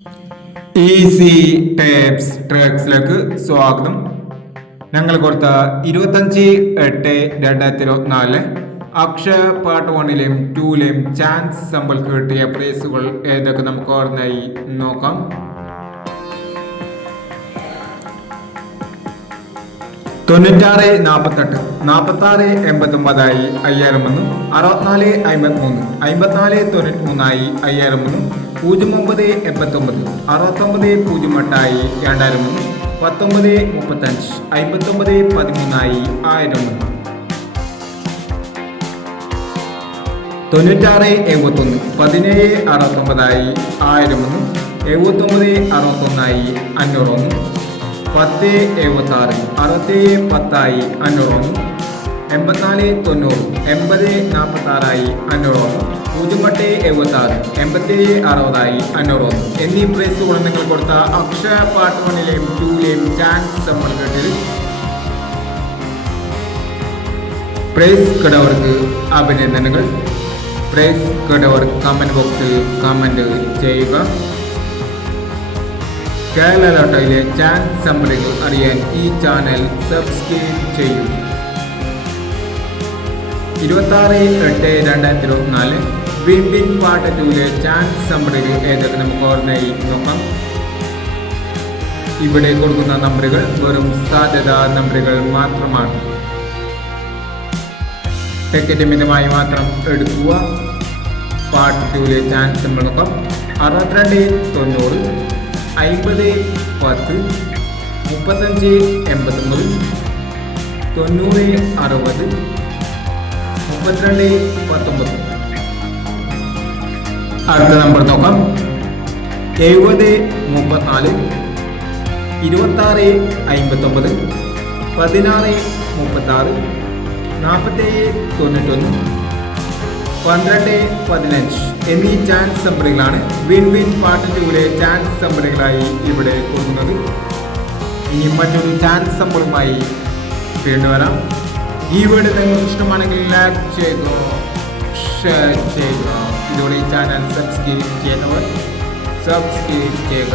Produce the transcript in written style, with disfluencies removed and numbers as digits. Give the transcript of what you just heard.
Easy tapes ട്രാക്സിലേക്ക് സ്വാഗതം. ഞങ്ങൾ കൊടുത്ത 25/8/2024 അക്ഷയ പാർട്ട് 1ലെയും 2ലെയും ചാൻസ് സമ്പൾക്ക് കിട്ടിയ പ്രൈസുകൾ ഏതൊക്കെ നമുക്ക് ഓർമ്മയായി നോക്കാം. തൊണ്ണൂറ്റാറ് 48 46 89 5000 1 64 53 54 93 5000 1 09 89 69 08 2000 19 35 59 13 1000 തൊണ്ണൂറ്റാറ് 71 17 69 1000 79 61 500 10 76 67 10 500 84 90 80 46 500 08 76 87 60 500 എന്നീ പ്രൈസുകൾ നിങ്ങൾ കൊടുത്ത അക്ഷയ പാർട്ട് 1ലെയും 2ലെയും ചാൻസ് നമ്മൾ കേട്ടത്. പ്രൈസ് കേട്ടവർക്ക് അഭിനന്ദനങ്ങൾ. പ്രൈസ് കേട്ടവർ കമന്റ് ബോക്സിൽ കമന്റ് ചെയ്യുക. കേരള ലോട്ടറിയിലെ ചാൻസ് സമ്മറികൾ അറിയാൻ ഈ ചാനൽ സബ്സ്ക്രൈബ് ചെയ്യൂ. 26/8/2024 വിൻ വിൻ പാർട്ട് 2ലെ ചാൻസ് സമ്മറികൾ ഏതൊക്കെ നമുക്ക് ഓർമ്മയായി നോക്കാം. ഇവിടെ കൊടുക്കുന്ന നമ്പറുകൾ വെറും സാധ്യതാ നമ്പറുകൾ മാത്രമാണ്. ടിക്കറ്റ് മിതമായി മാത്രം എടുക്കുക. പാർട്ട് 2ലെ ചാൻസ് നമ്മൾ നോക്കാം. 62 90 50 10 35 89 90 60 32 19. അടുത്ത നമ്പർ നോക്കാം. 70 34 26 59 16 36 47 91 12 15 എന്നീ ചാൻസ് സമ്മറികളാണ് വിൻ വിൻ പാർട്ട് 2ലെ ചാൻസ് സമ്മറികളായി ഇവിടെ കൊടുക്കുന്നത്. ഇനി മറ്റൊരു ചാൻസ് സമ്മറുമായി വീണ്ടും വരാം. ഈ വീഡിയോ നിങ്ങൾക്ക് ഇഷ്ടമാണെങ്കിൽ ലൈക്ക് ചെയ്യുക, ഷെയർ ചെയ്യുക. ഇതോടെ ഈ ചാനൽ സബ്സ്ക്രൈബ് ചെയ്യുന്നവർ സബ്സ്ക്രൈബ് ചെയ്യുക.